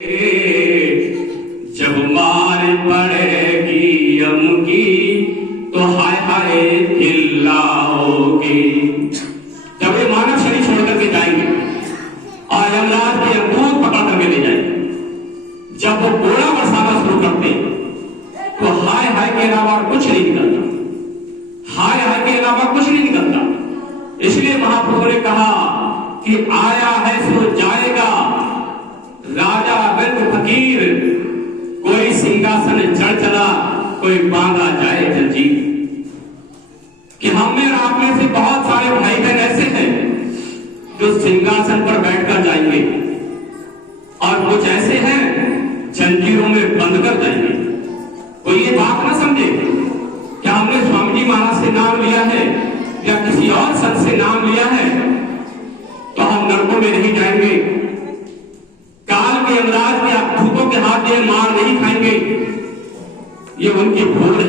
जब मार पड़ेगी यम की तो हाय हाय चिल्लाओगे। जब ये मानव शरीर छोड़ करके जाएंगे और यमराज के अंगूर पकड़ करके ले जाएंगे, जब वो गोला बरसाना शुरू करते तो हाय हाय के अलावा कुछ नहीं निकलता, हाय हाय के अलावा कुछ नहीं निकलता। इसलिए महाप्रभु ने कहा कि आया है सो जाएगा, राजा रंग फकीर, कोई सिंहासन चढ़ चला, कोई बांधा जाए जंजीर। कि हम में और आप में से बहुत सारे भाई बहन ऐसे हैं जो सिंहासन पर बैठकर जाएंगे और कुछ ऐसे हैं जंजीरों में बंद कर जाएंगे। कोई ये बात ना समझे कि हमने स्वामी जी महाराज से नाम लिया है या किसी और संत से नाम लिया है तो हम नरकों में नहीं जाएंगे, काल के यमराज के भूतों के हाथ में मार नहीं खाएंगे। ये उनकी भूल है।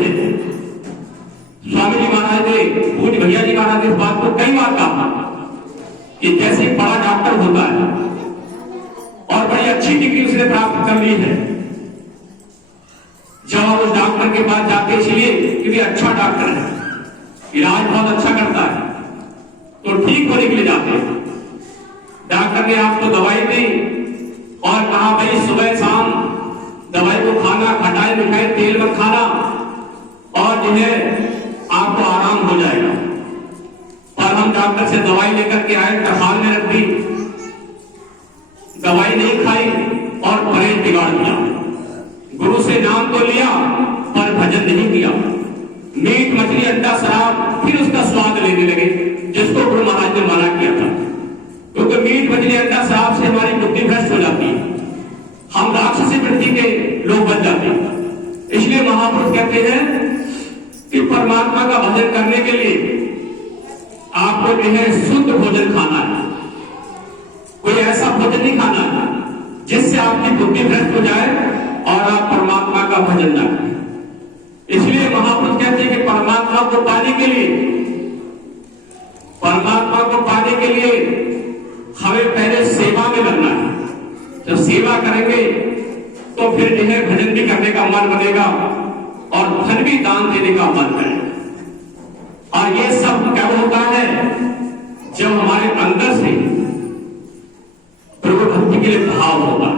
स्वामी जी महाराज ने, पूज्य भैया जी महाराज ने इस बात को कई बार कहा कि जैसे बड़ा डॉक्टर होता है और बड़ी अच्छी डिग्री उसने प्राप्त कर ली है, जब उस डॉक्टर के पास जाते इसलिए कि वे अच्छा डॉक्टर है, इलाज बहुत अच्छा करता है, तो ठीक होने के लिए जाते हैं। डॉक्टर ने आपको दवाई दी और कहा भाई सुबह शाम दवाई को खाना, खटाई मिठाई तेल मत खाना और जो है आपको आराम हो जाएगा। और हम डॉक्टर से दवाई लेकर के आए, टहाल में रख दी, दवाई नहीं खाई और परहेज बिगाड़ दिया। गुरु से नाम तो लिया पर भजन नहीं किया। मीट मछली अंडा शराब फिर उसका स्वाद लेने लगे, जिसको गुरु महाराज ने मना किया था, क्योंकि मीट मछली अंडा शराब से हमारी बुद्धि भ्रष्ट हो जाती है, हम राक्षसी वृत्ति के लोग बन जाते हैं। इसलिए महापुरुष कहते हैं कि परमात्मा का भजन करने के लिए आपको जो है शुद्ध भोजन खाना है, कोई ऐसा भोजन नहीं खाना है जिससे आपकी बुद्धि भ्रष्ट हो जाए और आप परमात्मा का भजन ना करें। इसलिए महापुरुष कहते हैं कि परमात्मा को पाने के लिए, परमात्मा को पाने के लिए हमें पहले सेवा में लगना है। जब सेवा करेंगे तो फिर जो है भजन भी करने का मन बनेगा और धन भी दान देने का मन बनेगा। और ये सब कब होता है? जब हमारे अंदर से प्रभु भक्ति के लिए भाव होगा।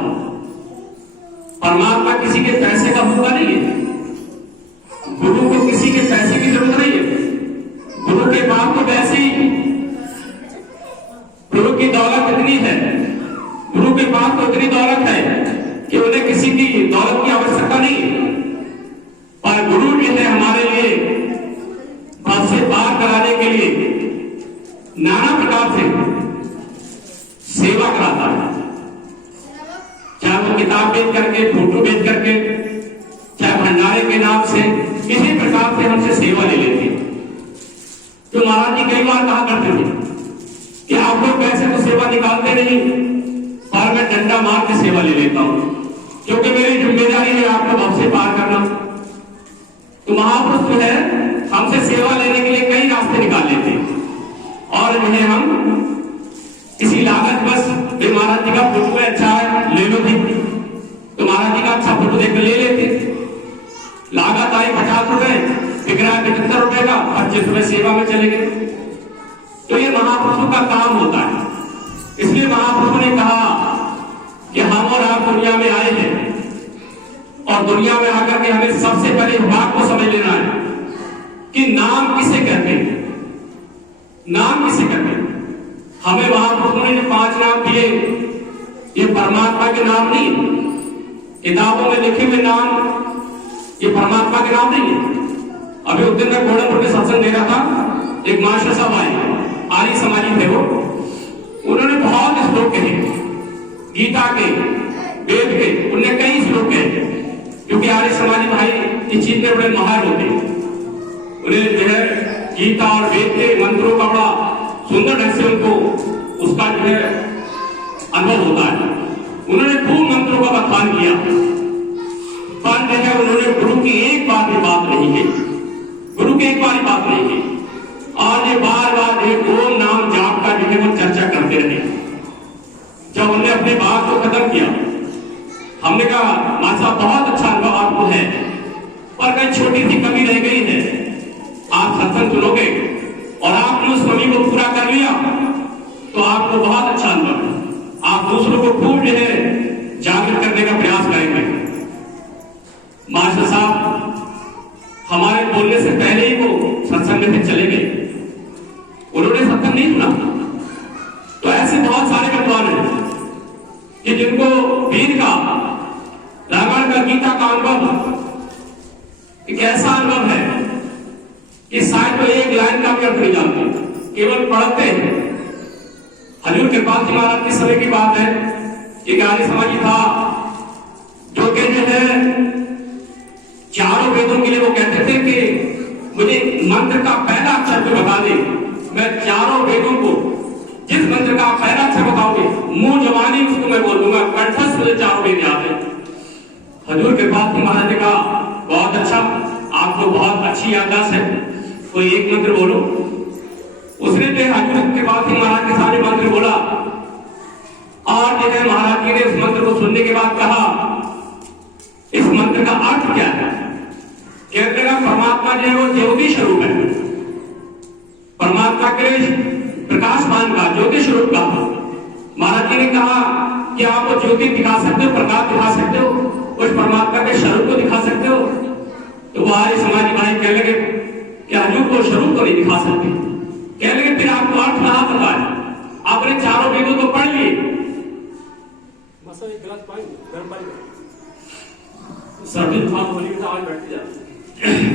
परमात्मा किसी के पैसे का भूखा नहीं है, गुरु को किसी के पैसे की जरूरत नहीं है। गुरु के पास तो वैसे ही गुरु की दौलत इतनी है, गुरु के पास तो इतनी दौलत है कि उन्हें किसी की दौलत की आवश्यकता नहीं है। और गुरु जो है हमारे लिए बस से पार कराने के लिए नाना प्रकार से सेवा कराता है, चाहे वो किताब बेच करके, फोटो बेच करके, चाहे भंडारे के नाम से, किसी प्रकार से हमसे सेवा ले लेते हैं। तो महाराज जी कई बार कहा करते थे कि आप लोग पैसे तो सेवा निकालते नहीं, पर मैं डंडा मार के सेवा ले लेता हूं, क्योंकि मेरी जिम्मेदारी है आपको भव से पार करना। तो महापुरुष जो है हमसे सेवा लेने के लिए कई रास्ते निकाल लेते हैं और इन्हें हम किसी लागत बस महाराज जी का फोटो है, अच्छा है ले लो जी, तो महाराज जी का अच्छा फोटो देख ले लेते। लागत आई 50 रुपए, बिक रहा है 75 रुपए का, 25 रुपए सेवा में चले गए। तो ये महापुरुषों का काम होता है। इसलिए महापुरुषों ने कहा कि हम और आप दुनिया में आए हैं और दुनिया में आकर के हमें सबसे पहले बात को समझ लेना है कि नाम किसे कहते हैं, नाम किसे कहते हैं। हमें महापुरुषों ने 5 नाम दिए, ये परमात्मा के नाम नहीं, किताबों में लिखे हुए नाम ये परमात्मा के नाम नहीं है। अभी उस दिन मैं गोरखपुर के सत्संग दे रहा था, एक मास्टर साहब आए, आर्य समाजी थे वो, उन्होंने बहुत श्लोक कहे गीता के, वेद के, उन्होंने कई श्लोक कहे, क्योंकि आर्य समाजी भाई इस चीज में बड़े महार होते हैं। उन्हें जो है गीता और वेद के मंत्रों का बड़ा सुंदर ढंग से उनको उसका जो है अनुभव होता है। उन्होंने खूब मंत्रों का बखान किया, पर जो है उन्होंने गुरु की एक बार भी बात नहीं की, गुरु की एक बार ही बात नहीं की, और ये बार बार एक ओम नाम जाप का जो है वो चर्चा करते रहे। जब उन्होंने अपनी बात को खत्म किया हमने कहा मासा बहुत अच्छा अनुभव आपको है, पर कहीं छोटी सी कमी रह गई है। आप सत्संग सुनोगे और आपने उस कमी को पूरा कर लिया तो आपको बहुत अच्छा अनुभव है। आप दूसरों को खूब जो है जागृत करने का प्रयास करेंगे। मास्टर साहब हमारे बोलने से पहले ही वो सत्संग में चले गए, उन्होंने सत्संग नहीं सुना। तो ऐसे बहुत सारे विद्वान हैं कि जिनको वेद का, रामायण का, गीता का अनुभव एक ऐसा अनुभव है कि शायद तो एक लाइन का भी अर्थ नहीं जानते, केवल पढ़ते हैं। हजूर कृपाल जी महाराज के समय की बात है कि गाली समाजी था जो कि जो है चारों वेदों के लिए वो कहते थे कि मुझे मंत्र का पहला अक्षर तो बता दे, मैं चारों वेदों को जिस मंत्र का पहला अक्षर बताओगे मुंह जवानी उसको मैं बोल दूंगा, कंठस्थ मुझे चारों वेद याद है। हजूर कृपाल जी महाराज ने कहा बहुत अच्छा, आपको बहुत अच्छी याददाश्त है, कोई एक मंत्र बोलो। उसने जो हजूर कृपाल जी महाराज के सामने मंत्र बोला और जो है महाराज जी ने उस मंत्र को सुनने के बाद कहा इस मंत्र का अर्थ क्या है? कहते हैं परमात्मा जो है वो ज्योति स्वरूप है, परमात्मा के प्रकाशमान का, ज्योति स्वरूप का। महाराज जी ने कहा कि आप वो ज्योति दिखा सकते हो, प्रकाश दिखा सकते हो, उस परमात्मा के स्वरूप को दिखा सकते हो? तो वो आर्य समाजी भाई कहने लगे कि हजूर को स्वरूप को नहीं दिखा सकते। कहने लगे फिर आपको अर्थ कहां पता है? आपने चारों वेदों को पढ़ लिए। सर्दी आवाज बैठ जाती है।